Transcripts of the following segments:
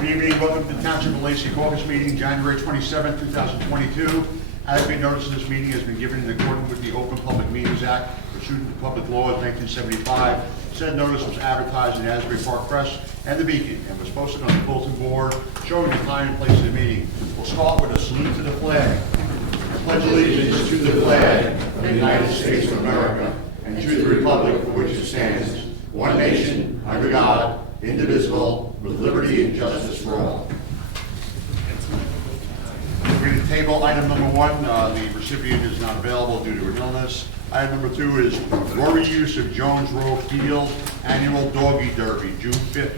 Good evening, welcome to the Township of Lacey Caucus meeting, January 27, 2022. Adequate notice of this meeting has been given in accordance with the Open Public Meetings Act, pursuant to public laws 1975. Said notice was advertised in the Asbury Park Press and the Beacon and was posted on the bulletin board showing the time and place of the meeting. We'll start with a salute to the flag. I pledge allegiance to the flag of the United States of America and to the republic for which it stands, one nation, under God, indivisible, with liberty and justice for all. We're going to table item number 1. The recipient is not available due to an illness. Item number 2 is reuse of Jones Row Field Annual Doggy Derby, June 5th.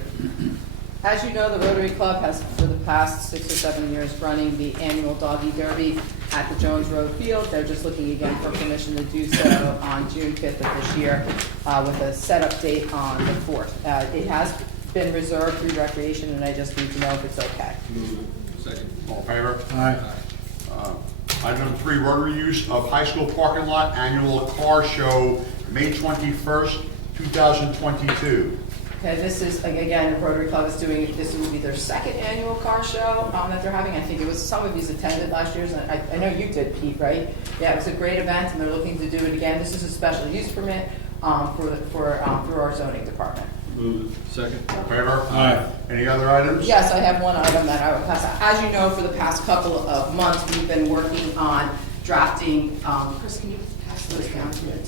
As you know, the Rotary Club has, for the past 6 or 7 years, running the annual Doggy Derby at the Jones Road Field. They're just looking again for permission to do so on June 5th of this year with a setup date on the 4th. It has been reserved through recreation, and I just need to know if it's okay. Second. All in favor? Aye. Item number 3, rotary use of high school parking lot annual car show, May 21st, 2022. Okay, this is, again, the Rotary Club is doing, this will be their second annual car show that they're having. I think it was, some of you attended last year's, and I know you did, Pete, right? Yeah, it was a great event, and they're looking to do it again. This is a special use permit through our zoning department. Move it. Second. All in favor? Aye. Any other items? Yes, I have one item that I would pass out. As you know, for the past couple of months, we've been working on drafting, Chris, can you pass those down to them?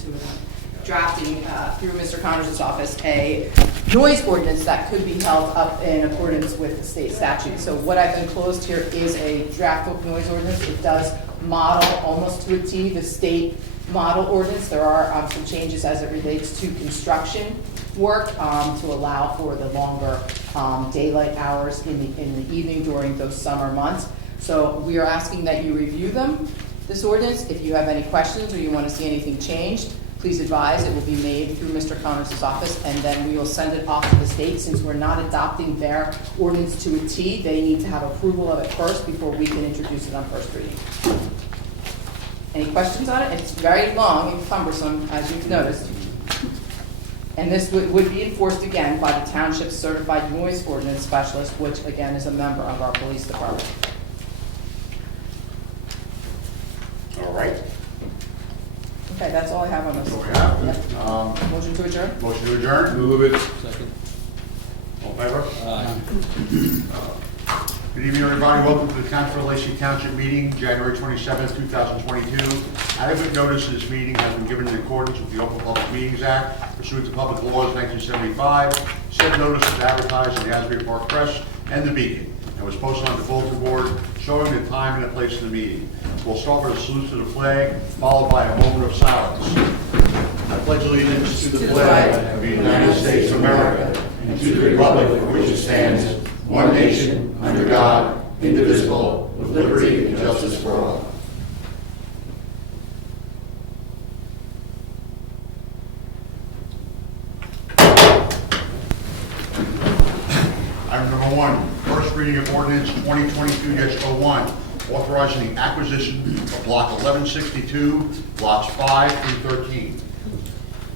Drafting through Mr. Connors' office a noise ordinance that could be held up in accordance with the state statute. So what I've enclosed here is a draft of noise ordinance. It does model almost to a T the state model ordinance. There are some changes as it relates to construction work to allow for the longer daylight hours in the evening during those summer months. So we are asking that you review this ordinance. If you have any questions or you want to see anything changed, please advise. It will be made through Mr. Connors' office, and then we will send it off to the state. Since we're not adopting their ordinance to a T, they need to have approval of it first before we can introduce it on first reading. Any questions on it? It's very long and cumbersome, as you've noticed. And this would be enforced again by the Township's Certified Noise Ordinance Specialist, which again is a member of our police department. All right. Okay, that's all I have on this. So we have, Yep. Motion to adjourn? motion to adjourn. Move it. Second. All in favor? Aye. Good evening, everybody. Welcome to the Township of Lacey Township meeting, January 27th, 2022. Adequate notice of this meeting has been given in accordance with the Open Public Meetings Act, pursuant to public laws 1975. Said notice was advertised in the Asbury Park Press and the Beacon and was posted on the bulletin board showing the time and the place of the meeting. We'll start with a salute to the flag, followed by a moment of silence. I pledge allegiance to the flag of the United States of America and to the republic for which it stands, one nation, under God, indivisible, with liberty and justice for all. Item number 1, first reading of ordinance 2022-01, authorizing the acquisition of block 1162, lots 5 through 13.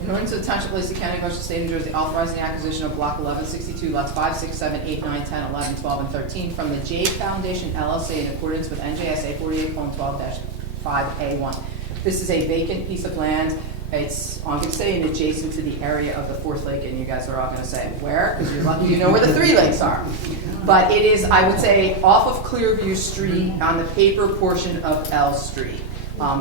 In order to the Township of Lacey County, Ocean State, New Jersey, authorizing the acquisition of block 1162, lots 5, 6, 7, 8, 9, 10, 11, 12, and 13 from the Jade Foundation LLC in accordance with NJSA 48:12-5A1. This is a vacant piece of land. It's, I'm going to say, adjacent to the area of the fourth lake, and you guys are all going to say, where? Because you're lucky you know where the 3 lakes are. But it is, I would say, off of Clearview Street on the paper portion of L Street.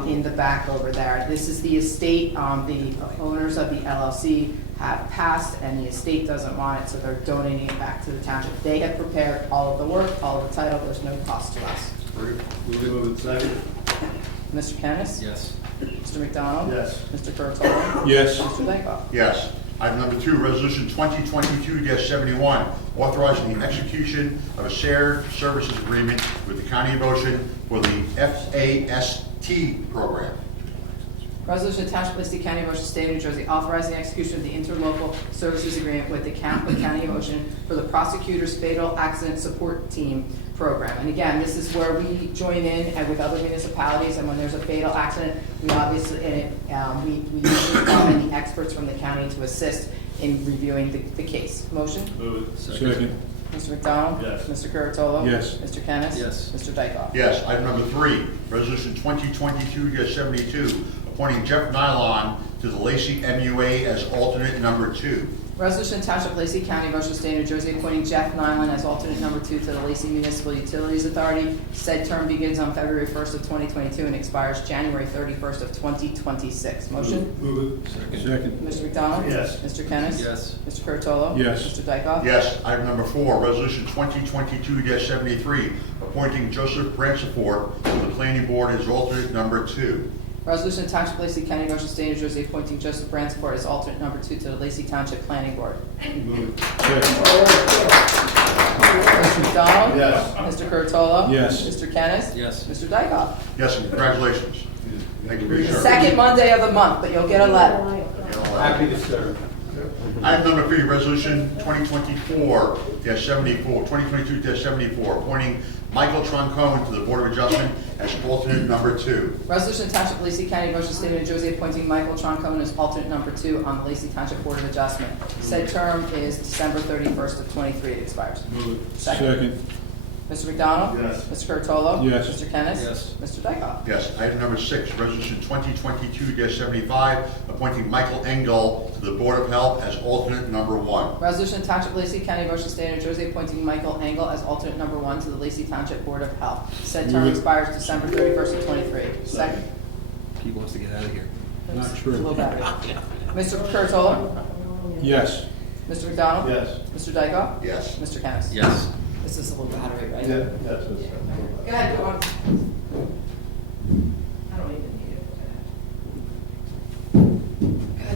In the back over there. This is the estate. The owners of the LLC have passed, and the estate doesn't want it, so they're donating it back to the township. They have prepared all of the work, all of the title. There's no cost to us. Move it. Second. Mr. Kennis? Yes. Mr. McDonald? Yes. Mr. Kurtz? Yes. Mr. Blanco? Yes. Item number 2, resolution 2022-71, authorizing the execution of a shared services agreement with the County of Ocean for the FAST program. Resolution of Township of Lacey County, Ocean State, New Jersey, authorizing the execution of the interlocal services agreement with the County of Ocean for the Prosecutor's Fatal Accident Support Team program. And again, this is where we join in and with other municipalities, and when there's a fatal accident, we obviously we usually call in the experts from the county to assist in reviewing the case. Motion? Move it. Second. Mr. McDonald? Yes. Mr. Curatolo? Yes. Mr. Kennis? Yes. Mr. Dykoff? Yes. Item number 3, Resolution 2022-72, appointing Jeff Nylon to the Lacey MUA as alternate number 2. Resolution Township of Lacey County, Ocean State, New Jersey, appointing Jeff Nyland as alternate number 2 to the Lacey Municipal Utilities Authority. Said term begins on February 1st of 2022 and expires January 31st of 2026. Motion? Move it. Second. Mr. McDonald? Yes. Mr. Kennis? Yes. Mr. Curatolo? Yes. Mr. Dykoff? Yes. Item number 4, Resolution 2022-73, appointing Joseph Bransford to the Planning Board as alternate number 2. Resolution to Township of Lacey County, Ocean State, New Jersey, appointing Joseph Bransport as alternate number 2 to the Lacey Township Planning Board. Move it. Mr. McDonald? Yes. Mr. Curatolo? Yes. Mr. Kennis? Yes. Mr. Dykoff? Yes, and congratulations. Thank you for your service. Second Monday of the month, but you'll get a letter. Happy to serve. Item number 3, Resolution 2022-74, appointing Michael Troncone to the Board of Adjustment as alternate number 2. Resolution to Township of Lacey County, Ocean State, New Jersey, appointing Michael Troncone as alternate number 2 on the Lacey Township Board of Adjustment. Said term is December 31st of 23. It expires. Move it. Second. Mr. McDonald? Yes. Mr. Curatolo? Yes. Mr. Kennis? Yes. Mr. Dykoff? Yes. Item number 6, Resolution 2022-75, appointing Michael Engel to the Board of Health as alternate number 1. Resolution to Township of Lacey County, Ocean State, New Jersey, appointing Michael Engel as alternate number 1 to the Lacey Township Board of Health. Said term Move it. expires December 31st of 23. Second. He wants to get out of here. Oops, Not true. a little better. Mr. Curatolo? Yes. Mr. McDonald? Yes. Mr. Dykoff? Yes. Mr. Kennis? Yes. This is a little battery, right? Yeah, that's Go ahead, go on. I don't even need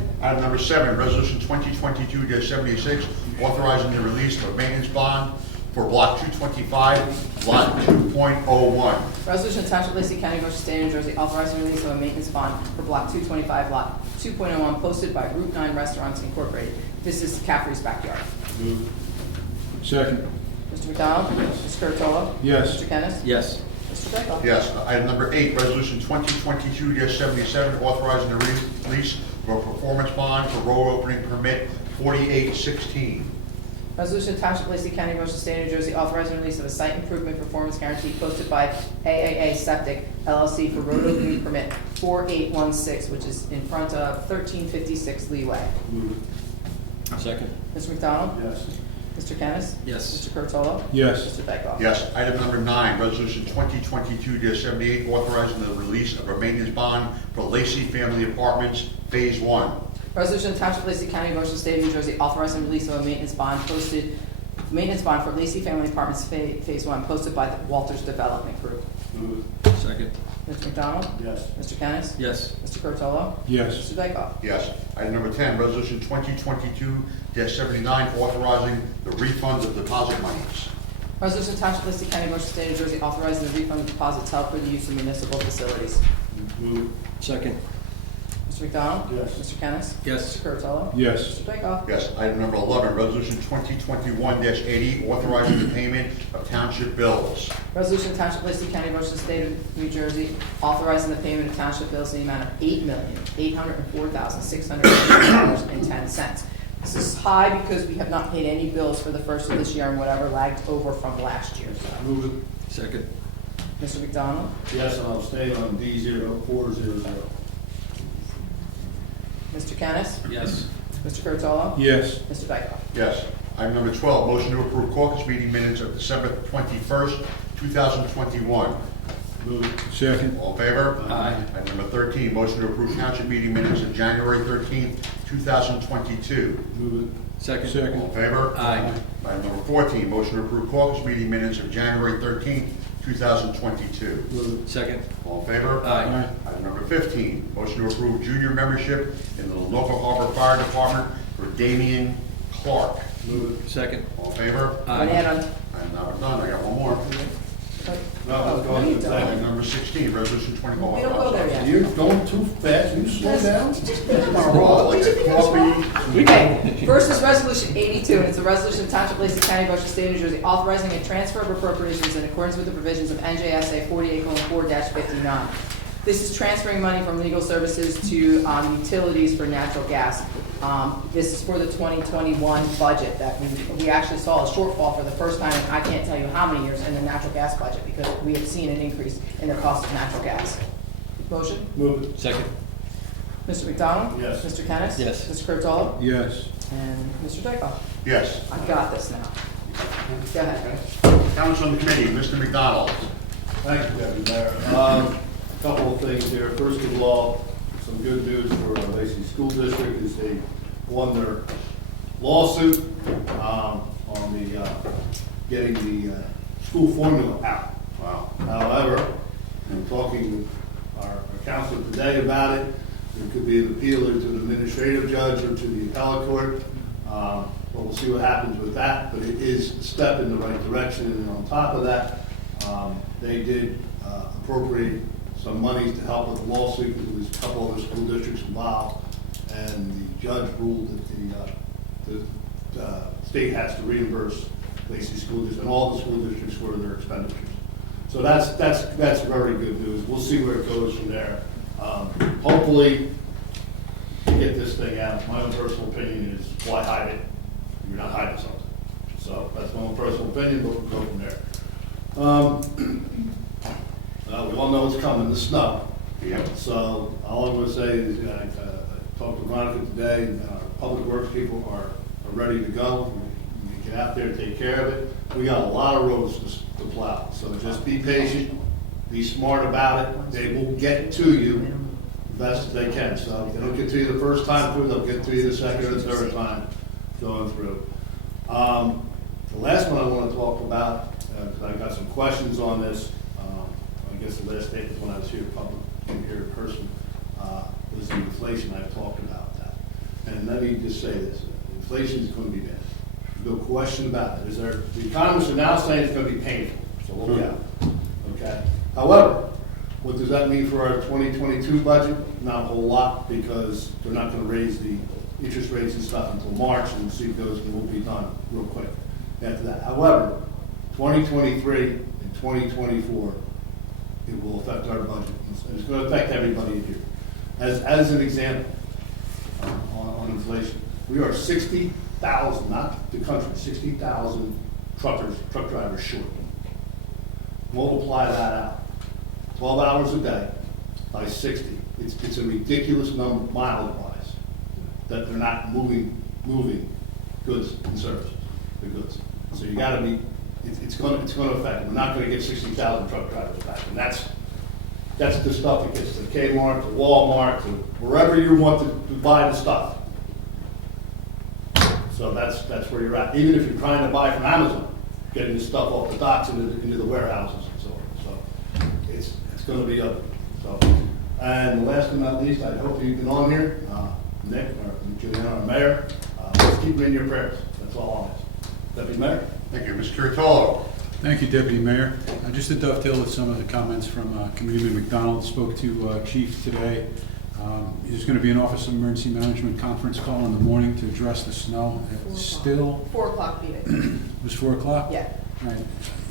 it. Item number 7, Resolution 2022-76, authorizing the release of a maintenance bond for Block 225, Lot 2.01. Resolution to Township of Lacey County, Ocean State, New Jersey, authorizing the release of a maintenance bond for Block 225, Lot 2.01, posted by Route 9 Restaurants Incorporated. This is Caffrey's backyard. Move it. Second. Mr. McDonald? Yes. Mr. Curatolo? Yes. Mr. Kennis? Yes. Mr. Dykoff? Yes. Item number 8, Resolution 2022-77, authorizing the release of a performance bond for road opening permit 4816. Resolution to Township of Lacey County, Ocean State, New Jersey, authorizing the release of a site improvement performance guarantee posted by AAA Septic LLC for road opening permit 4816, which is in front of 1356 Leeway. Move it. Second. Mr. McDonald? Yes. Mr. Kennis? Yes. Mr. Curatolo? Yes. Mr. Dykoff? Yes. Item number 9, Resolution 2022-78, authorizing the release of a maintenance bond for Lacey Family Apartments, Phase 1. Resolution to Township of Lacey County, Ocean State, New Jersey, authorizing the release of a maintenance bond for Lacey Family Apartments Phase 1, posted by the Walters Development Group. Move it. Second. Mr. McDonald? Yes. Mr. Kennis? Yes. Mr. Curatolo? Yes. Mr. Dykoff? Yes. Item number 10, Resolution 2022-79, authorizing the refund of deposit monies. Resolution to Township of Lacey County, Ocean State, New Jersey, authorizing the refund of deposits held for the use of municipal facilities. Move it. Second. Mr. McDonald? Yes. Mr. Kennis? Yes. Mr. Curatolo? Yes. Mr. Dykoff? Yes. Item number 11, Resolution 2021-80, authorizing the payment of township bills. Resolution to Township of Lacey County, Ocean State of New Jersey, authorizing the payment of township bills in the amount of $8,804,680.10. This is high because we have not paid any bills for the first of this year and whatever lagged over from last year. Move it. Second. Mr. McDonald? Yes, and I'll stay on D0400. Mr. Kennis? Yes. Mr. Curatolo? Yes. Mr. Dykoff? Yes. Item number 12, motion to approve caucus meeting minutes of December 21st, 2021. Move it. Second. All in favor? Aye. Item number 13, motion to approve township meeting minutes of January 13th, 2022. Move it. Second. All Second. in favor? Aye. Item number 14, motion to approve caucus meeting minutes of January 13th, 2022. Move it. Second. All in favor? Aye. Item number 15, motion to approve junior membership in the local Harbor Fire Department for Damian Clark. Move it. Second. All in favor? Aye. Banana. I'm now done, I got one more. No, Oh, let's go no, on you to the don't. Item second. number 16, resolution 24. We don't go there yet. You're going too fast, you slow down. Like a coffee. Okay, first is Resolution 82, and it's a resolution of Township of Lacey County, Ocean State, New Jersey, authorizing a transfer of appropriations in accordance with the provisions of NJSA 48:4-59. This is transferring money from legal services to utilities for natural gas. This is for the 2021 budget that we actually saw a shortfall for the first time in I can't tell you how many years in the natural gas budget because we have seen an increase in the cost of natural gas. Motion? Move it. Second. Mr. McDonald? Yes. Mr. Kennis? Yes. Mr. Curatolo? Yes. And Mr. Dykoff? Yes. I've got this now. Go ahead. Comments on the committee, Mr. McDonald. Thank you, Deputy Mayor. A couple of things here. First of all, some good news for Lacey School District is they won their lawsuit on the getting the school formula out. Wow. However, in talking with our counselor today about it, there could be an appeal to the administrative judge or to the appellate court. But we'll see what happens with that. But it is a step in the right direction. And on top of that, they did appropriate some monies to help with the lawsuit because there was a couple other school districts involved. And the judge ruled that the state has to reimburse Lacey School District and all the school districts for their expenditures. So that's very good news. We'll see where it goes from there. Hopefully, we get this thing out. My own personal opinion is, why hide it? You're not hiding something. So that's my own personal opinion, but we'll go from there. We all know what's coming, the snow. Yeah. So all I'm going to say is, I talked to Veronica today, and our public works people are ready to go. We get out there and take care of it. We got a lot of roads to plow, so just be patient, be smart about it. They will get to you the best as they can. So if they don't get to you the first time through, they'll get to you the second or the third time going through. The last one I want to talk about, because I got some questions on this. I guess the last day was when I was here in person, was the inflation. I've talked about that. And let me just say this. Inflation is going to be bad. There's no question about it. The economists are now saying it's going to be painful. So look out. Okay? However, what does that mean for our 2022 budget? Not a whole lot, because they're not going to raise the interest rates and stuff until March, and see if those will be done real quick after that. However, 2023 and 2024, it will affect our budget. And it's going to affect everybody here. As an example, on inflation, we are 60,000, not the country, 60,000 truck drivers short. Multiply that out, 12 hours a day by 60. It's a ridiculous number, mileage-wise, that they're not moving goods and services, the goods. So you got to be. It's going to affect. We're not going to get 60,000 truck drivers back, and that's the stuff that gets to Kmart, to Walmart, to wherever you want to buy the stuff. So that's where you're at. Even if you're trying to buy from Amazon, getting the stuff off the docks into the warehouses and so on. So it's going to be ugly. So, and last but not least, I hope you've been on here, Nick or Juliana, our mayor. Let's keep them in your prayers. That's all I'm asking. Deputy Mayor. Thank you. Mr. Curatolo. Thank you, Deputy Mayor. Just to dovetail with some of the comments from Committeeman McDonald, spoke to Chief today. There's going to be an Office of Emergency Management conference call in the morning to address the snow. It's still 4 o'clock meeting. it was 4 o'clock? Yeah. Right.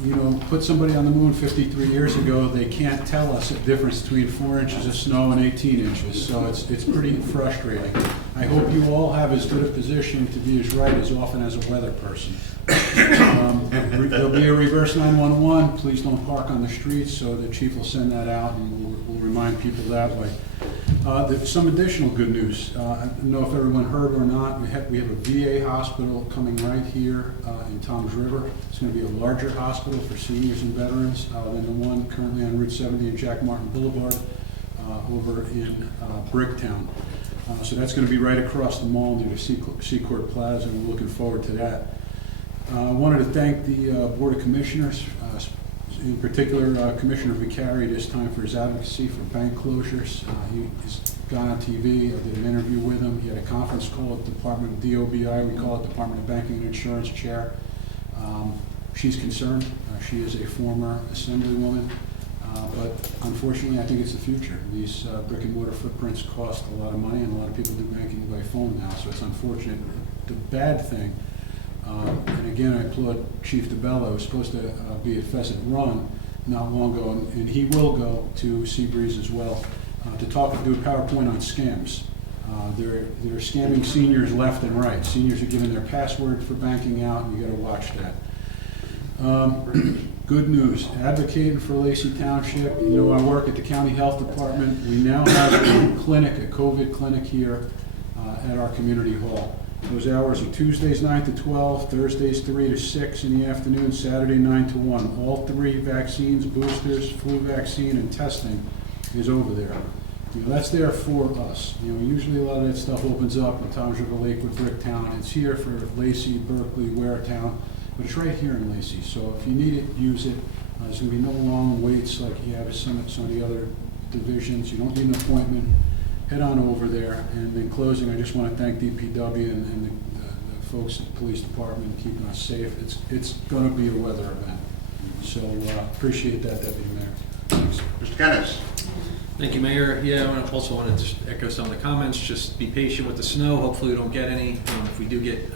You know, put somebody on the moon 53 years ago, they can't tell us the difference between 4 inches of snow and 18 inches, so it's pretty frustrating. I hope you all have as good a position to be as right as often as a weather person. There'll be a reverse 911. Please don't park on the streets, so the chief will send that out, and we'll remind people that way. There's some additional good news. I don't know if everyone heard or not. We have a VA hospital coming right here in Toms River. It's going to be a larger hospital for seniors and veterans than the one currently on Route 70 and Jack Martin Boulevard over in Bricktown. So that's going to be right across the mall near the Seacourt Plaza, and we're looking forward to that. I wanted to thank the Board of Commissioners, in particular Commissioner Vicari this time for his advocacy for bank closures. He's gone on TV. I did an interview with him. He had a conference call at the Department of DOBI, we call it Department of Banking and Insurance Chair. She's concerned. She is a former assemblywoman, but unfortunately I think it's the future. These brick and mortar footprints cost a lot of money, and a lot of people do banking by phone now, so it's unfortunate. The bad thing, and again, I applaud Chief DeBello, who's supposed to be at Pheasant Run, not long ago, and he will go to Seabreeze as well to talk and do a PowerPoint on scams. They're scamming seniors left and right. Seniors are giving their password for banking out, and you got to watch that. Good news, advocating for Lacey Township. You know, I work at the County Health Department. We now have a clinic, a COVID clinic here at our community hall. Those hours are Tuesdays 9 to 12, Thursdays 3 to 6 in the afternoon, Saturday 9 to 1. All 3 vaccines, boosters, flu vaccine, and testing is over there. You know, that's there for us. You know, usually a lot of that stuff opens up in Township of Lakewood, Bricktown. It's here for Lacey, Berkeley, Waretown, but it's right here in Lacey. So if you need it, use it. There's going to be no long waits like you have at some of the other divisions. You don't need an appointment. Head on over there. And in closing, I just want to thank DPW and the folks at the police department keeping us safe. It's going to be a weather event. So appreciate that, Deputy Mayor. Thanks. Mr. Kennis. Thank you, Mayor. Yeah, I also want to just echo some of the comments. Just be patient with the snow. Hopefully we don't get any. If we do get,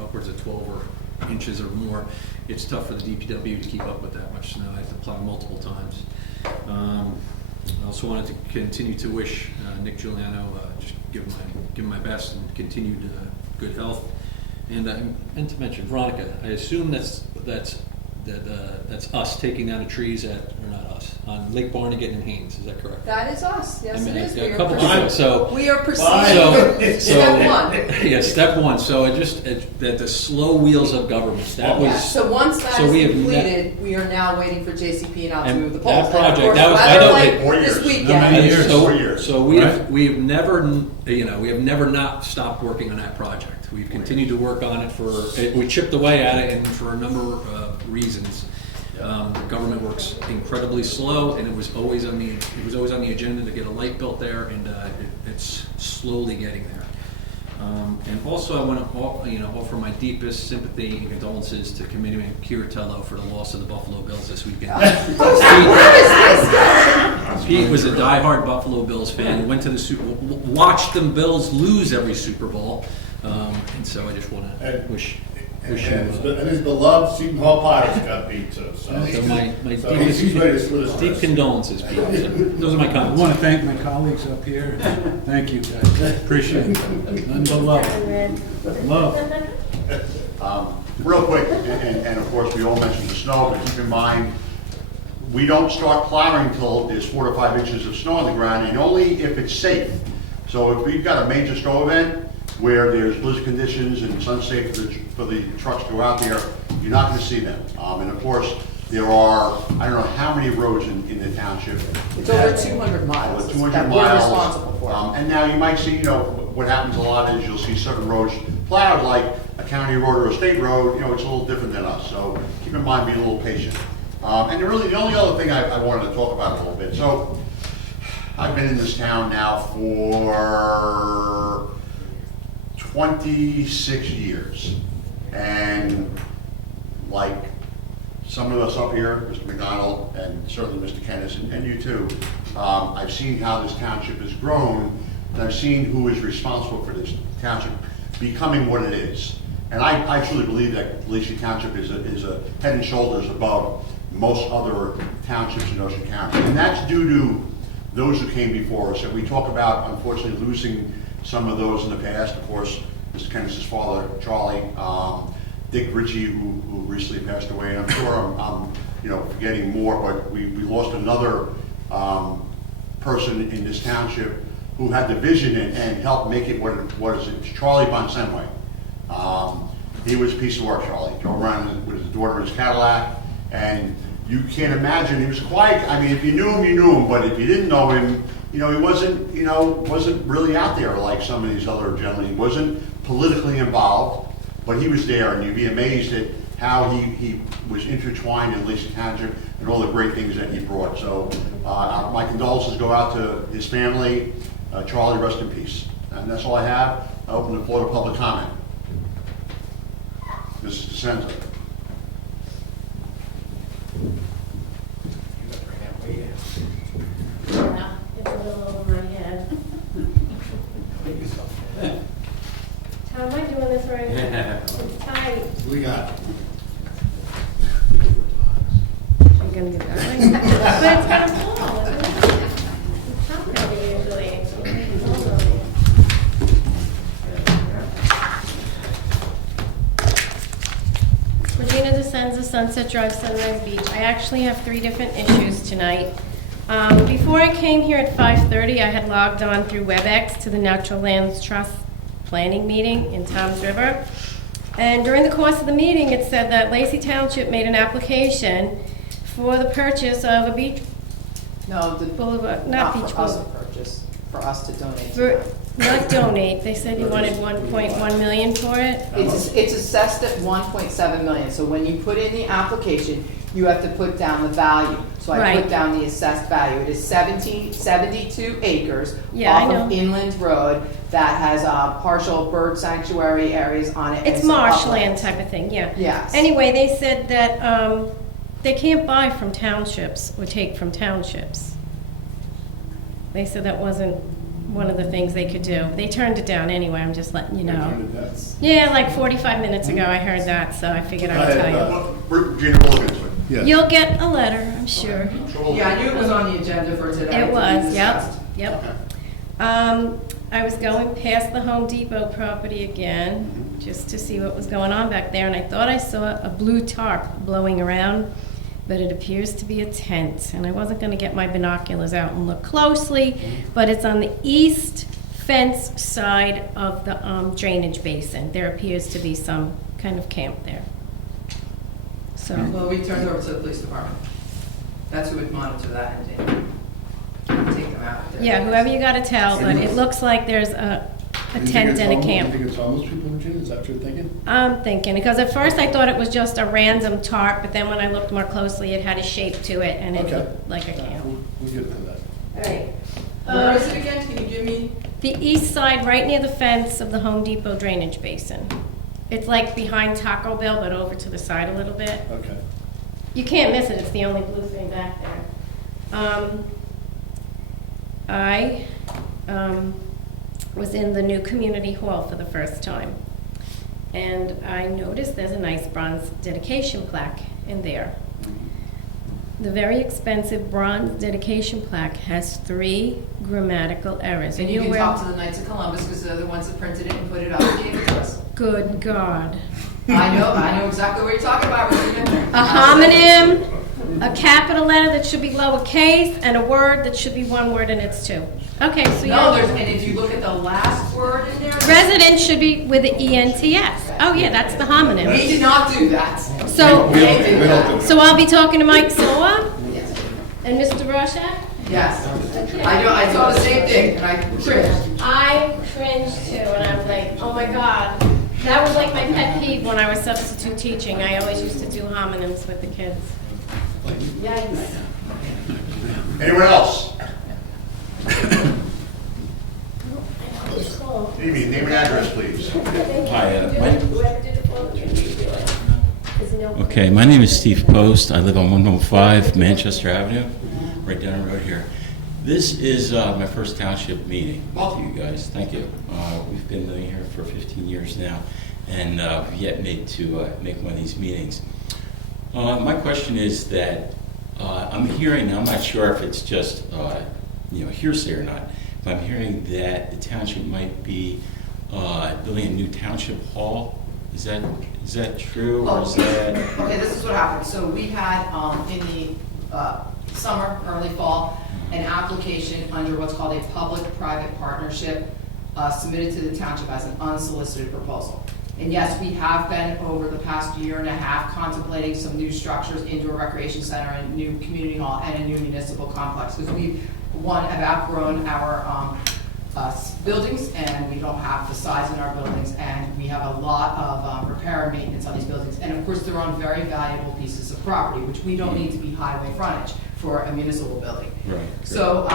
upwards of 12 inches or more, it's tough for the DPW to keep up with that much snow. I have to plow multiple times. I also wanted to continue to wish Nick Giuliano just give him my best and continued good health. And to mention Veronica, I assume that's us taking down the trees on Lake Barnegat and Haynes. Is that correct? That is us, yes it is. A couple people. So we are proceeding. Step one. Yeah, step one. So that the slow wheels of government. That was. So once that is completed, we are now waiting for JCP and to move the poles. That project. That was 4 years. This weekend. Years. 4 years. So we have never not stopped working on that project. We've continued to work on it we chipped away at it, and for a number of reasons. The government works incredibly slow, and it was always on the agenda to get a light built there, and it's slowly getting there. And also, I want to offer my deepest sympathy and condolences to Committeeman Curatello for the loss of the Buffalo Bills this weekend. Pete was a diehard Buffalo Bills fan. He went to the watched them Bills lose every Super Bowl, and so I just want to wish. And his beloved Seton Hall Pirates got beat too. So my he's ready to split his deep wrist. condolences, Pete. So those are my I comments. want to thank my colleagues up here. Thank you, guys. Appreciate it. None but love. Love. Real quick, and of course, we all mentioned the snow, but keep in mind, we don't start plowing until there's 4 to 5 inches of snow on the ground, and only if it's safe. So if we've got a major snow event where there's blizzard conditions and it's unsafe for the trucks to go out there, you're not going to see them. And of course, there are, I don't know how many roads in the township. It's over 200 miles. Over 200 that miles. we're responsible for. And now you might see, what happens a lot is you'll see certain roads plowed, like a county road or a state road, it's a little different than us. So keep in mind, be a little patient. And really, the only other thing I wanted to talk about a little bit. So I've been in this town now for 26 years. And like some of us up here, Mr. McDonald, and certainly Mr. Kennis, and you too, I've seen how this township has grown, and I've seen who is responsible for this township becoming what it is. And I truly believe that Lacey Township is a head and shoulders above most other townships in Ocean County. And that's due to those who came before us. And we talk about, unfortunately, losing some of those in the past. Of course, Mr. Kennis's father, Charlie, Dick Ritchie, who recently passed away, and I'm sure I'm forgetting more, but we lost another person in this township who had the vision and helped make it what is it? It's Charlie Bonsenway. He was a piece of work, Charlie. Drove around with his daughter in his Cadillac, and you can't imagine, he was quiet. I mean, if you knew him, you knew him, but if you didn't know him, he wasn't really out there like some of these other gentlemen. He wasn't politically involved, but he was there, and you'd be amazed at how he was intertwined in Lacey Township and all the great things that he brought. So my condolences go out to his family. Charlie, rest in peace. And that's all I have. I open the floor to public comment. Mrs. DeSenza. Yeah, it's a little over my head. How am I doing this right? It's tight. We got it. I'm gonna do that way. But it's gonna fall, isn't it? It's not gonna be usually. Regina DeSenza, Sunset Drive, Sunrise Beach. I actually have 3 different issues tonight. Before I came here at 5:30, I had logged on through WebEx to the Natural Lands Trust planning meeting in Toms River. And during the course of the meeting, it said that Lacey Township made an application for the purchase of a beach No, the boulevard, not not beach for us to boulevard. purchase, for us to donate to For, them. not donate, they said you wanted 1.1 million for it. It's assessed at 1.7 million, so when you put in the application, you have to put down the value. So I Right. put down the assessed value. It is 72 acres Yeah, I off know. of Inland Road that has partial bird sanctuary areas on it. and It's some marshland uplands. type of thing, yeah. Yes. Anyway, they said that they can't buy from townships or take from townships. They said that wasn't one of the things they could do. They turned it down anyway, I'm just letting you know. Yeah, like 45 minutes ago I heard that, so I figured I would tell you. Well, Regina, we'll look into it. Yeah. You'll get a letter, I'm sure. Sure we'll Yeah, I look knew it into was on the agenda for today. It to be was, yep, discussed. yep. Okay. I was going past the Home Depot property again, just to see what was going on back there, and I thought I saw a blue tarp blowing around, but it appears to be a tent. And I wasn't gonna get my binoculars out and look closely, but it's on the east fence side of the drainage basin. There appears to be some kind of camp there. So, Well, we turned over to the police department. That's who would monitor that and take them out. yeah, whoever you gotta tell, but it looks like there's a tent and a camp. You think it's homeless people, Regina? Is that what you're thinking? I'm thinking, because at first I thought it was just a random tarp, but then when I looked more closely, it had a shape to it, and it Okay. looked like a camp. We'll get to that. All right. Where is it again? Can you give me? The east side, right near the fence of the Home Depot drainage basin. It's like behind Taco Bell, but over to the side a little bit. Okay. You can't miss it, it's the only blue thing back there. I was in the new community hall for the first time, and I noticed there's a nice bronze dedication plaque in there. The very expensive bronze dedication plaque has 3 grammatical errors. And Are you can aware- talk to the Knights of Columbus because they're the ones that printed it and put it up and gave it to us. Good God. I know exactly what you're talking about, Regina. A homonym, a capital letter that should be lowercase, and a word that should be 1 word and it's 2. Okay, so No, you're, and if you look at the last word in there. resident should be with the ENTS. Oh yeah, that's the We homonym. did not do that. So, We don't do that. so I'll be talking to Mike Soa Yes. and Mr. Rorschach? Yes. I know, I saw the same thing and I cringed. I cringed too, and I'm like, oh my God. That was like my pet peeve when I was substitute teaching. I always used to do homonyms with the kids. Yikes. Anyone else? Cool. Name and address, please. Okay, my name is Steve Post. I live on 105 Manchester Avenue, right down the road here. This is my first township meeting with you guys. Thank you. We've been living here for 15 years now, and we've yet made to make one of these meetings. My question is that I'm hearing, I'm not sure if it's just hearsay or not, but I'm hearing that the township might be building a new township hall. Is that true, or is that? Okay, this is what happened. So we had, in the summer, early fall, an application under what's called a public-private partnership submitted to the township as an unsolicited proposal. And yes, we have been, over the past year and a half, contemplating some new structures, indoor recreation center, a new community hall, and a new municipal complex. Because we, one, have outgrown our buildings, and we don't have the size in our buildings, and we have a lot of repair and maintenance on these buildings. And of course, they're on very valuable pieces of property, which we don't need to be highway frontage for a municipal building. Right. So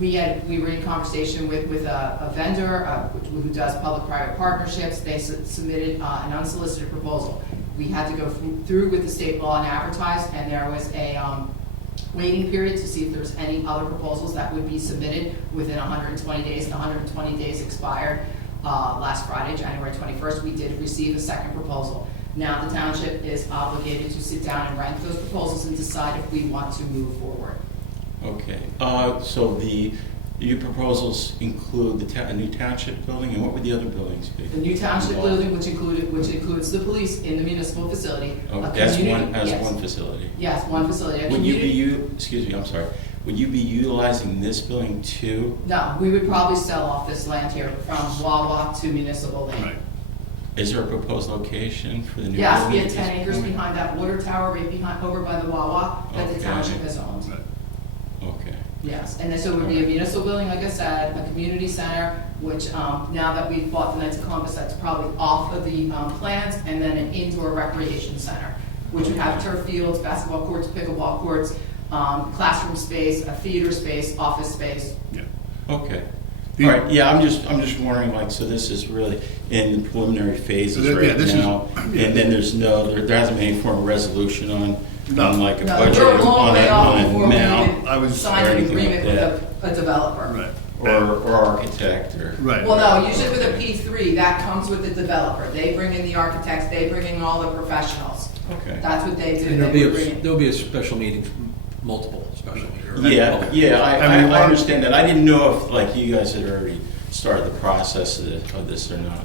we were in conversation with a vendor who does public-private partnerships. They submitted an unsolicited proposal. We had to go through with the state law and advertise, and there was a waiting period to see if there's any other proposals that would be submitted within 120 days. The 120 days expired last Friday, January 21st. We did receive a second proposal. Now the township is obligated to sit down and rank those proposals and decide if we want to move forward. Okay, so your proposals include a new township building, and what would the other buildings be? The new township building, which includes the police in the municipal facility. Oh, a that's community- one, yes. one facility. Yes, one facility. A Would you be, community- excuse me, I'm sorry, would you be utilizing this building too? No, we would probably sell off this land here from Wawa to municipal land. Right. Is there a proposed location for the new building? Yes, we have at 10 this acres point? behind that water tower right behind, over by the Wawa that the Okay. township has owned. Right. Okay. Yes, and then so it would be a municipal building, like I said, a community center, which, now that we've bought the Knights of Columbus, that's probably off of the, plans, and then an indoor recreation center, which would have turf fields, basketball courts, pickleball courts, classroom space, a theater space, office space. Yeah. Okay. The- All right, yeah, I'm just wondering, like, so this is really in the preliminary phases Yeah, right this is- now, and then there hasn't been any form of resolution on like a No, budget, we're a long on way off an before we amount, even I was- sign or an anything like agreement with a developer. Right. or architect, or. Right. Well, no, usually with a P3, that comes with the developer. They bring in the architects, they bring in all the professionals. Okay. That's what they do. And They would bring in- there'll be a special meeting, multiple special meetings. Yeah, yeah, I mean, I understand that. I didn't know if, like, you guys had already started the process of this or not,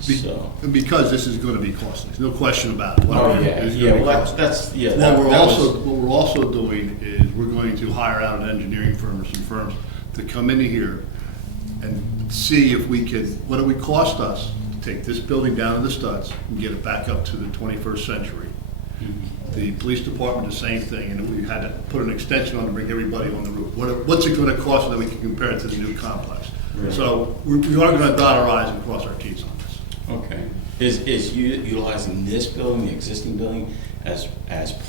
so. Because this is gonna be costly, there's no question about it. Oh, yeah, It's yeah, gonna be well, costly. that's, yeah. What that- we're that was- also, what we're also doing is we're going to hire out an engineering firm or some firms to come into here and see if we could, what it would cost us to take this building down to the studs and get it back up to the 21st century. The police department, the same thing, and we had to put an extension on to bring everybody on the roof. What's it gonna cost so that we can compare it to the new complex? Right. So we are gonna dot our i's and cross our t's on this. Okay. Is utilizing this building, the existing building, as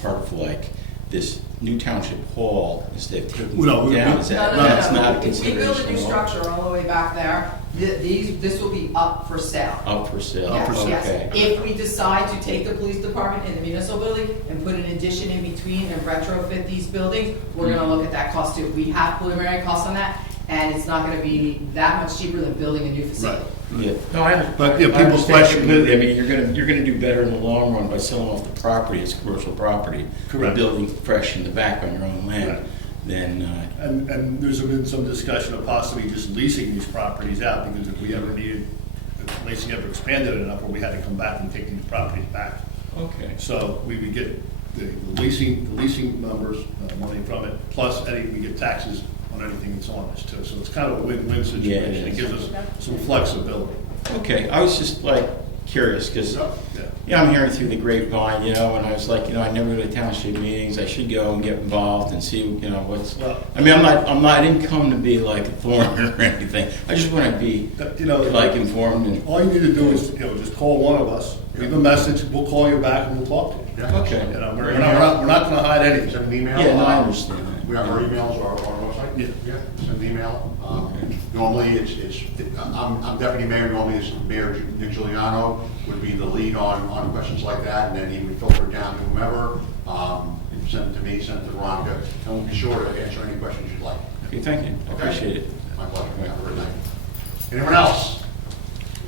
part of like this new township hall, instead of taking Well, no, it down? Is No, that, no, no, that's no. not a We consideration build a new at all? structure all the way back there. This will be up for sale. Up for sale? Up for sale. Yes, Okay. yes. If we decide to take the police department in the municipal building and put an addition in between and retrofit these buildings, we're gonna look at that cost too. We have preliminary costs on that, and it's not gonna be that much cheaper than building a new facility. Yeah, no, I But, yeah, I people understand question- completely. I mean, you're gonna do better in the long run by selling off the property as commercial property. Correct. And building fresh in the back on your own land, Right. than, And there's been some discussion of possibly just leasing these properties out, because if we ever needed, if Lacey ever expanded it enough where we had to come back and take these properties back. okay. So we would get the leasing numbers, money from it, plus we get taxes on anything that's on this too. So it's kind of a win-win situation. Yeah, it It is. gives us some flexibility. Okay, I was just like curious, because, Yeah. yeah, I'm hearing through the grapevine, and I was like, I never go to township meetings, I should go and get involved and see, what's, Well- I mean, I didn't come to be like a thorn or anything, I just want to be, like, informed and, All you need to do is, just call one of us, leave a message, we'll call you back and we'll talk to you. Yeah. okay. We're not gonna hide anything. Send an email. Yeah, no, I understand that. We have our emails, our website. Yeah. Send an email. Normally, I'm deputy mayor, normally it's Mayor Nick Giuliano would be the lead on questions like that, and then he would filter it down to whomever. Send it to me, send it to Veronica, and we'll be sure to answer any questions you'd like. Okay, thank you, I appreciate it. My pleasure. Have a great night. Anyone else?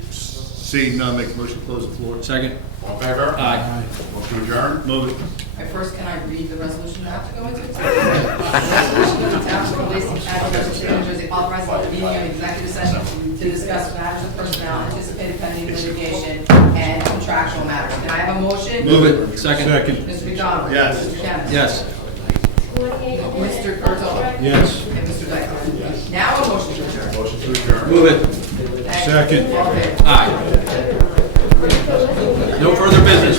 Seeing none, make a motion to close the floor. Second? All in favor? Aye. Motion adjourned? Move it. All right, first, can I read the resolution I have to go into? Resolution of the Township of Lacey County, Ocean State, New Jersey, authorizing the meeting of executive session to discuss matters of personnel, anticipated pending litigation, and contractual matters. Can I have a motion? Move it. Second? Mr. McDonald? Yes. Mr. Kennis? Yes. Mr. Curatolo? Yes. And Mr. Dykoff? Now a motion to adjourn. Motion to adjourn. Move it. Thank you. Second. All in favor? Aye. No further business.